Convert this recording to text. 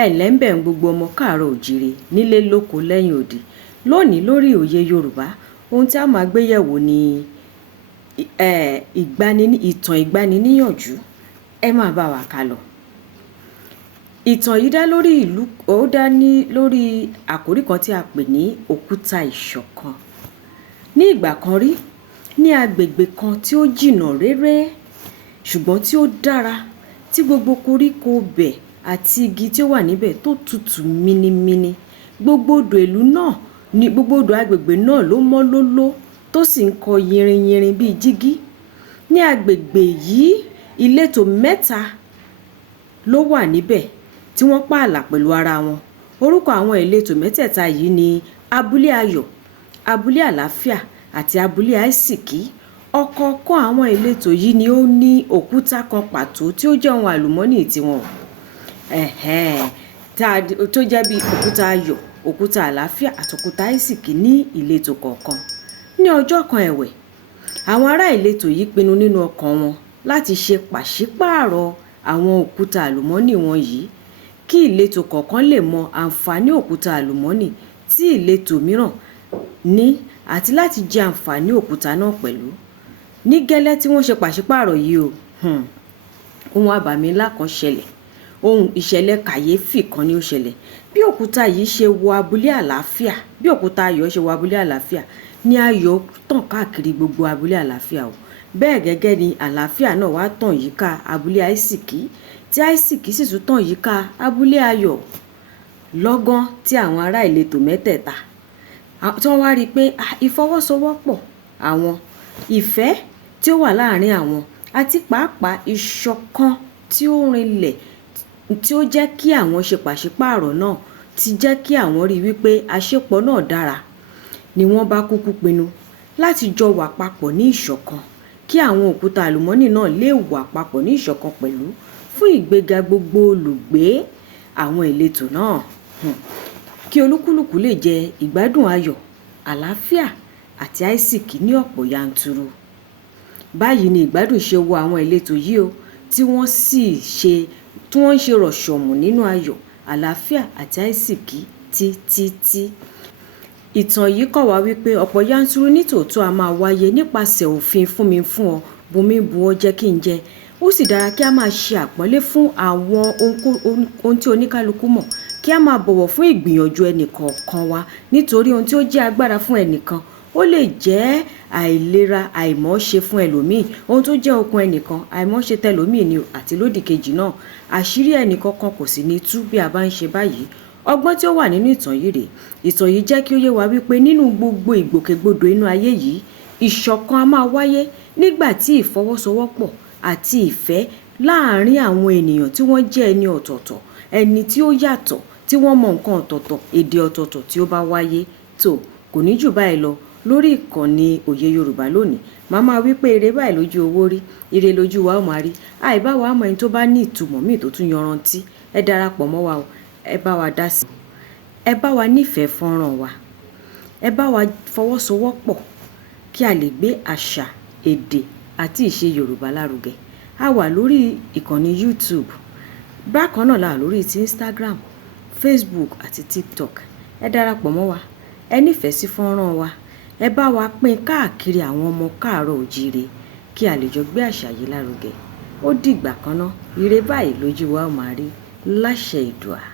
ẹ lẹ́ńbẹ̀ ń gbogbo ọmọ káàárọ̀ òjíire nílé lóko lẹ́yìn odi. Lónìí lórí òye Yorùbá ohun tí a máa gbé yẹ̀wò ni ìtàn ìgbani-níyànjú. Ẹ máa bá wa kà lọ. Ìtàn yìí dá lórí àkòrí kan tí a pè ní òkúta ìṣọ̀kan. Ní ìgbà kan rí, ní agbègbè kan tí ó jìnnà réré ṣùgbọ́n tí ó dára, tí gbogbo koríko bẹ̀ àti igi tí ó wà níbẹ̀ tó tutù minimini. Gbogbo odò agbègbè náà ló mọ́ lóló tó sì ń kọ yinrinyinrin bíi jígí. Ní agbègbè yìí, ìletò mẹ́ta ló wà níbẹ̀ tí wọ́n pààlà pẹ̀lú ara wọn. Orúkọ àwọn ìletò mẹ́tẹ̀ẹ̀ta yìí ni abúlé ayọ̀, abúlé àlàáfíà àti abúlé àìsìkí. Ọ̀kọ̀ọ̀kan àwọn ìletò yìí ni ó ní òkúta kan pàtó tí ó jẹ́ ohun àlùmọ́nì tiwọn. Tó jẹ́ bí òkúta ayọ̀, òkúta àlàáfíà àti òkúta àìsìkí ní ìletò kọ̀ọ̀kan. Ní ọjọ́ kan ẹ̀wẹ̀, àwọn ará ìletò yìí pinnu nínú ọkàn wọn láti ṣe pàṣípààrọ̀ àwọn òkúta àlùmọ́nì wọn yìí kí ìletò kọ̀ọ̀kan lè mọ àǹfààní òkúta àlùmọ́nì tí ìletò mìíràn ní àti láti jẹ àǹfààní òkúta náà pẹ̀lú. Ní gẹ́lẹ́ tí wọ́n ṣe pàṣípààrọ̀ yìí ohun àbàmì ńlá kan ṣẹlẹ̀. Ohun ìṣẹ̀lẹ̀ kàyéfì kan ni ó ṣẹlẹ̀. Bí òkúta yìí ṣe wọ abúlé àlàáfíà, bí òkúta ayọ̀ ṣe wọ abúlé àlàáfíà, ní ayọ̀ tàn káàkiri gbogbo abúlé àlàáfíà o. Bẹ́ẹ̀ gẹ́gẹ́ ni àlàáfíà náà wá tàn yíká abúlé àìsìkí, tí àìsìkí sì tún tàn yíká abúlé ayọ̀. Lọ́gán tí àwọn ará ìletò mẹ́tẹ̀ẹ̀ta tí wọ́n wá rí i pé ìfọwọ́sowọ́pọ̀ àwọn, ìfẹ́ tí ó wà láàárín àwọn àti pàápàá ìṣọ̀kan tí ó rinlẹ̀ tí ó jẹ́ kí àwọn ṣe pàṣípààrọ̀ náà ti jẹ́ kí àwọn rí wípé àṣepọ̀ náà dára, ni wọ́n bá kúkú pinnu láti jọ wà papọ̀ ní ìṣọ̀kan kí àwọn òkúta àlùmọ́nì náà lè wà papọ̀ ní ìṣọ̀kan pẹ̀lú fún ìgbéga gbogbo olùgbé àwọn ìletò náà. Kí olúkúlùkù lè jẹ ìgbádùn ayọ̀, àlàáfíà àti àìsìkí ní ọ̀pọ̀ yanturu. Báyìí ni ìgbádùn ṣe wọ àwọn ìletò yìí o, tí wọ́n ń ṣe rọ̀ṣọ̀mù nínú ayọ̀, àlàáfíà àti àìsìkí títí. Ìtàn yìí kọ́ wa wípé ọ̀pọ̀ yanturu nítòótọ́ a máa wáyé nípasẹ̀ òfin fún mi fún ọ, bùnmi bù ọ jẹ́ kí n jẹ. Ó sì dára kí a máa ṣe àpọ́nlé fún àwọn ohun tí oníkálukú mọ̀, kí a máa bọ̀wọ̀ fún ìgbìyànjú ẹnìkọ̀ọ̀kan wa, nítorí ohun tí ó jẹ́ agbára fún ẹnìkan ó lè jẹ́ àìlera àìmọ́ṣe fún ẹlòmíì. Ohun tó jẹ́ okun ẹnìkan àìmọ́ṣe tẹlòmíì ni àti lódì kejì náà. Àṣírí ẹnìkankan kò sì ní tú bí a bá ń ṣe báyìí. Ọgbọ́n tí ó wà nínú ìtàn yìí rèé. Ìtàn yìí jẹ́ kí ó yé wa wípé nínú gbogbo ìgbòkègbodò inú ayé yìí, ìṣọ̀kan a máa wáyé nígbà tí ìfọwọ́sowọ́pọ̀ àti ìfẹ́ láàárín àwọn ènìyàn tí wọ́n jẹ́ ẹni ọ̀tọ̀ọ̀tọ̀, ẹni tí ó yàtọ̀, tí wọ́n mọ nǹkan ọ̀tọ̀ọ̀tọ̀, èdè ọ̀tọ̀ọ̀tọ̀ tí ó bá wáyé. Kò ní jù báyìí lọ lórí ìkànnì òye Yorùbá lónìí. Màmá wípé ire báyìí lójú owó rí, ire lójú wa ó máa rí. Àìbá wa mọ ẹni tó bá ní ìtumọ̀ míì tó tún yanrantí. Ẹ darapọ̀ mọ́ wa o, ẹ bá wa dá sí i, ẹ bá wa nífẹ̀ẹ́ fọ́nrán wa, ẹ bá wa fọwọ́sowọ́pọ̀ kí a lè gbé àṣà, èdè àti ìṣe Yorùbá lárugẹ. A wà lórí ìkànnì YouTube, bákan náà la wà lórí ti Instagram, Facebook àti TikTok. Ẹ darapọ̀ mọ́ wa, ẹ nífẹ̀ẹ́ sí fọ́nrán wa, ẹ bá wa pín káàkiri àwọn ọmọ káàárọ̀ òjíire kí a lè jọ gbé àṣà yìí lárugẹ. Ó dìgbà kan náà, ire báyìí lójú wa ó máa rí láṣẹ Ìdùà.